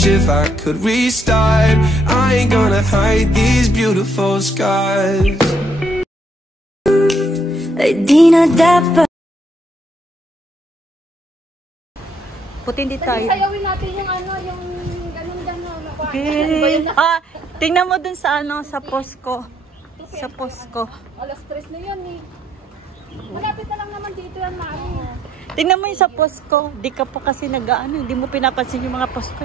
wish if I could restart. I ain't gonna hide these beautiful scars. Di na dapat. Puti hindi tayo. Sayawin natin yung ano, yung ganun-ganun. Okay. Tingnan mo dun sa ano, sa Posco. Sa Posco. Alas 3 na yun eh. Malapit na lang naman dito yan, Mari. Tingnan mo yung sa Posco. Di ka pa kasi nag-ano, hindi mo pinapansin yung mga Posco.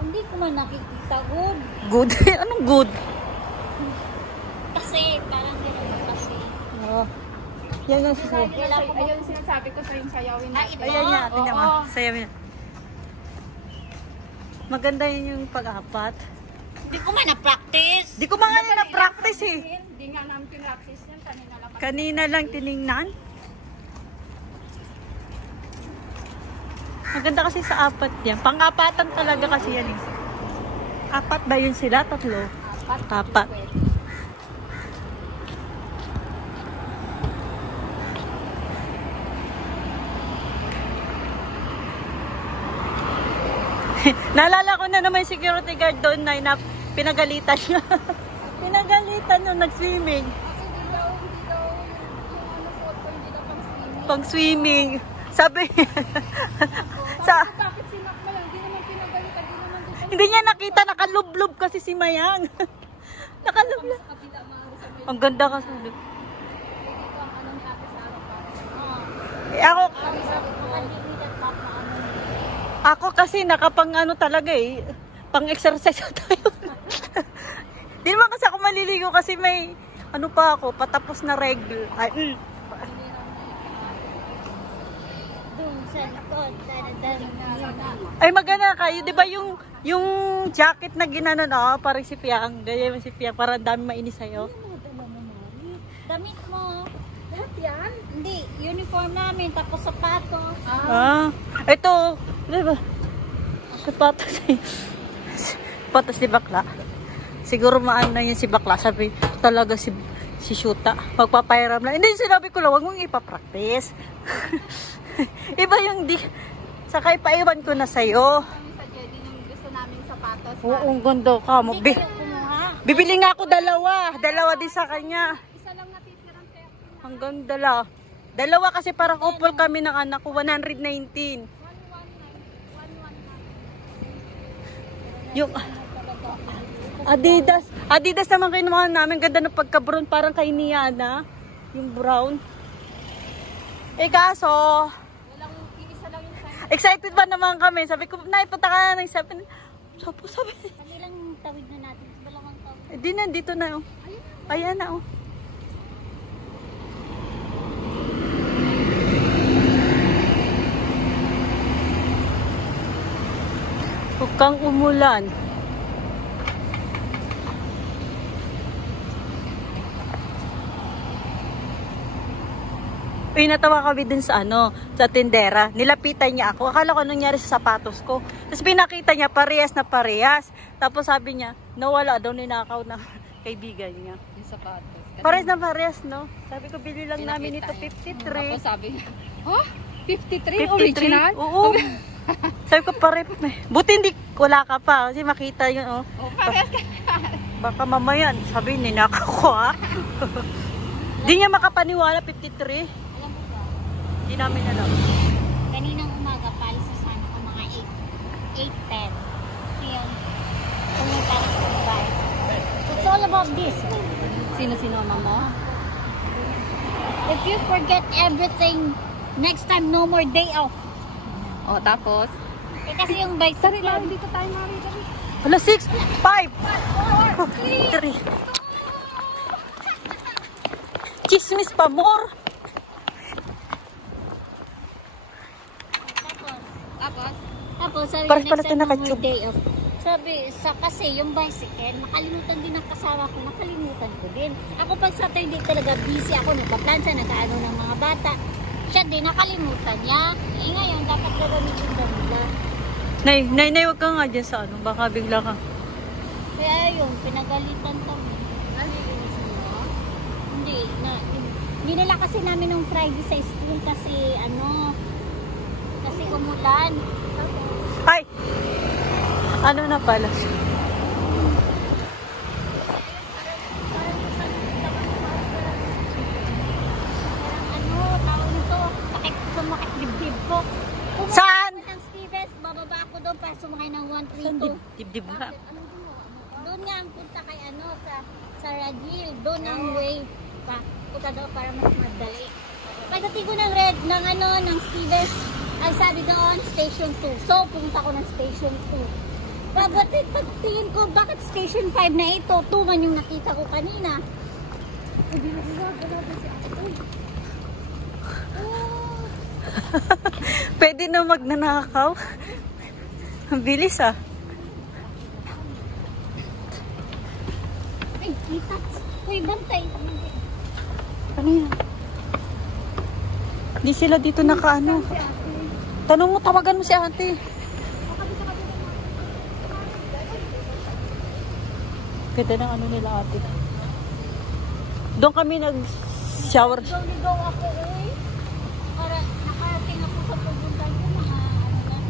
Hindi ko man nakikita good. Good? Anong good? Kasi, parang gano'n kasi. Oh. Yan ang sasabi. Ayun sinasabi ko sa yung sayawin natin. Ayan niya, tingnan mo. Sayaw niya. Maganda yun yung pag-apat. Hindi ko man na-practice. Di ko mga na-practice eh. Hindi nga namin pinractice yan. Kanina lang. Kanina lang tiningnan. Maganda kasi sa apat yan. Pang-apatan talaga kasi yan eh. Apat ba yun sila? Tatlo? Apat. Naalala ko na naman yung security guard doon na pinagalitan niya. Pinagalitan nung nag-swimming. Pang swimming. Sabi Bakit sinak mo yan? Hindi naman pinagalitan. hindi niya nakita, nakalublob kasi si Mayang. Nakalublob. Ang ganda kasi. Ako kasi nakapang ano talaga eh. Pang exercise tayo. Di naman kasi ako maliligo kasi may ano pa ako, patapos na regl. Ay maganda kayo, 'di ba yung jacket na ginanon parang si Piang, ganyan si Piang, para dami mainis sa'yo. Damit mo. Lahat yan? Hindi, uniform namin, tapos sapatos. Ito, diba? Sapatos eh. Sapatos si Bakla. Siguro maano na yun si Bakla. Sabi talaga si Shuta. Magpapairam lang. Hindi, sinabi ko lang, huwag mong ipapractice. Iba yung di. Saka ipaiwan ko na sa'yo. Sa Jedi yung gusto namin sapatos. Oo, ang ganda ka mo. Bibili nga ako dalawa. Dalawa din sa kanya. Isa lang natitirang pera. Hanggang dalawa kasi para couple kami ng anak ko, 119. Yung Adidas naman kinuha namin, ganda ng pagka-brown, parang kay Niana, yung brown. Kaso Isa lang yung size. excited ba naman kami? Sabi ko, naipunta ka na ng 7. Sabi. Kanilang tawid na natin. Dalawang tawid. Di na, dito na oh. Ayan na oh. Huwag kang umulan. Uy, natawa kami dun sa sa tindera. Nilapitan niya ako. Akala ko anong nangyari sa sapatos ko. Tapos pinakita niya, parehas na parehas. Tapos sabi niya, nawala daw, ninakaw na kaibigan niya. Yung sapatos. Parehas na parehas, no? Sabi ko, bili lang namin ito 53. Tapos sabi niya, huh? 53? 53? Original? Oo. Sabi ko, buti hindi, wala ka pa. Kasi makita yun, oh. Parehas ka. Baka mamaya, sabi, ninakaw ko, ha? Di niya makapaniwala, 53. Hindi namin alam. Kaninang umaga, palis sa sana ko mga 8:10. Ngayon, pumunta na sa Dubai. It's all about this. Sino-sinoma mo? If you forget everything, next time, no more day off. O, tapos? Kasi yung bike... Sorry lang, dito tayo, Mari. Wala, 6, 5, 4, 3. Chismis pa more. Tapos, sabi Pares pala next time, no more naka-tube. day off. Sabi, kasi yung bicycle, nakalimutan din ng kasama ko, nakalimutan ko din. Ako pag Saturday talaga busy ako, nagpa-plansa, nag-ano ng mga bata. Siya din, nakalimutan niya. Ngayon, dapat gagamitin daw nila. Nay, wag ka nga dyan sa baka bigla ka. Kaya yun, pinagalitan kami. Nalinis mo? Hindi, nila kasi namin nung Friday sa school kasi umulan. Ay! Ano na pala siya? Ano, tawag nito, sumakit dibdib ko. Pumunta Saan? ako ng Stevens, bababa ako doon para sumakay ng Saan 132. dibdib nga? Doon nga ang punta kay ano, sa Radil. Doon ang way pa. Punta daw para mas madali. Pagdating ko ng Stevens, ay sabi doon, station 2. So, pumunta ko ng station 2. Pagtingin ko, bakit station 5 na ito? 2 man yung nakita ko kanina. Pwede na magnanakaw. Ang bilis ah. Ay, itats. Uy, bantay. Ano yan? Di sila dito nakaano. Tanong mo, tawagan mo si ate. Ganda ng ano nila ate. Doon kami nag-shower. Ligaw ako, uy. Para nakarating ako sa pupunta ko, mga ano lang,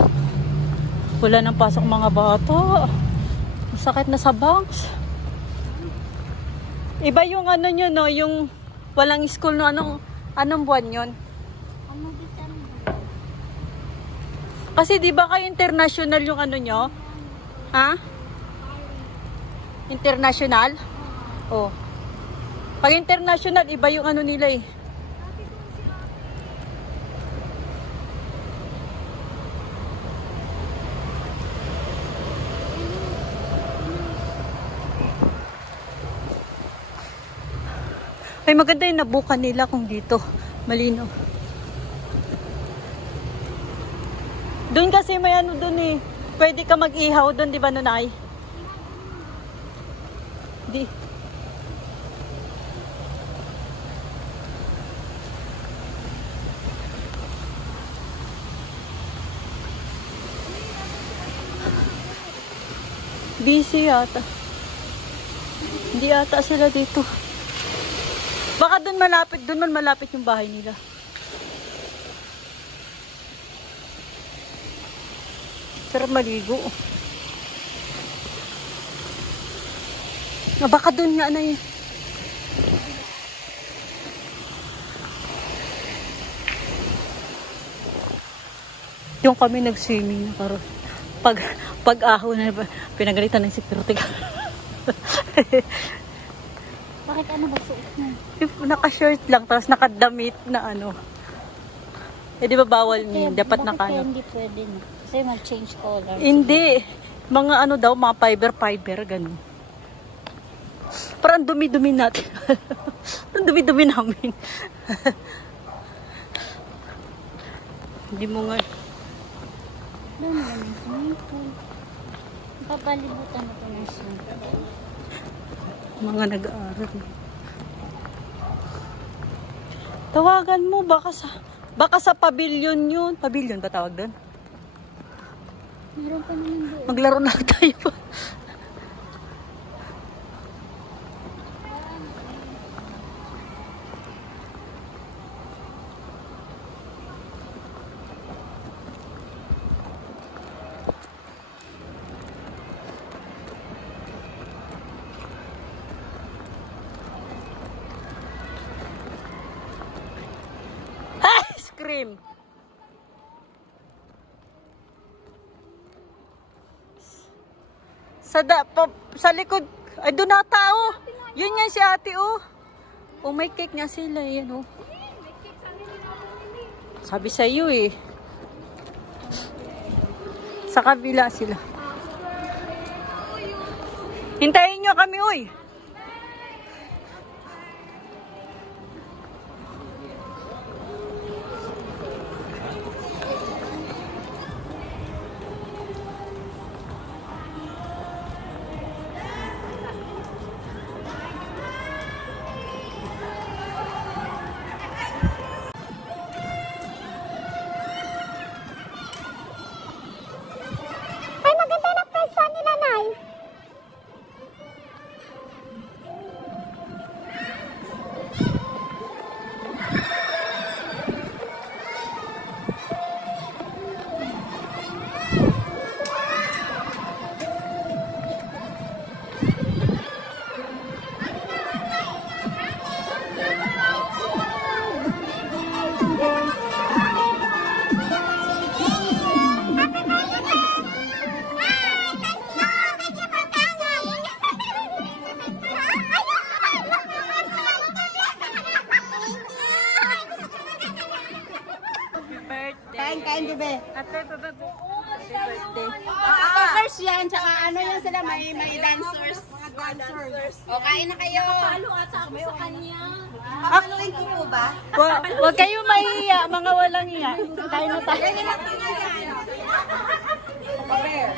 10:30. Wala nang pasok mga bata. Masakit na sa banks. Iba yung ano nyo, no? Yung walang school, no? Anong buwan yun? Ano December? Kasi di ba kayo international yung ano nyo? Ha? International? Oh. Pag international, iba yung ano nila eh. Ay, maganda yung nabukan nila kung dito. Malino. Doon kasi may ano doon eh. Pwede ka mag-ihaw doon, di ba, Nunay? Di. Busy yata. Hindi yata sila dito. Baka doon man malapit yung bahay nila. Sarap maligo. Baka doon nga na yun. Yung kami nag-swimming na karon. Pag-aho na pinagalitan ng security. Bakit ano ba suot mo? Naka-shirt lang, tapos nakadamit na ano. Eh, di ba bawal niya? Dapat Bakit kaya naka. hindi pwede no? Kasi mag-change color. Hindi. Mga ano daw, mga fiber, ganun. Parang dumi-dumi natin. Parang dumi-dumi namin. Hindi mo nga. Doon naman yung swimming pool. Papalibutan mo ito ng swimming pool. Mga nag-aaral. Tawagan mo, baka sa pavilion yun. Pavilion ba tawag doon? Meron pa naman doon. Maglaro na tayo. Ice cream. Sa likod, ay doon na tao. Yun nga si ate, oh. Oh, may cake nga sila, yan, oh. Sabi sa iyo, eh. Sa kabila sila. Hintayin nyo kami, uy. Ay, maganda na pwesto ni Nanay. Kain, dibe? Ate, babago. Covers yan, tsaka ano yan sila, may dancers. Mga dancers. O, kain na kayo. Palo ata ako sa kanya. Papaluin ko po ba? Huwag kayo mahiya, mga walang iya. Kain na tayo. Paper.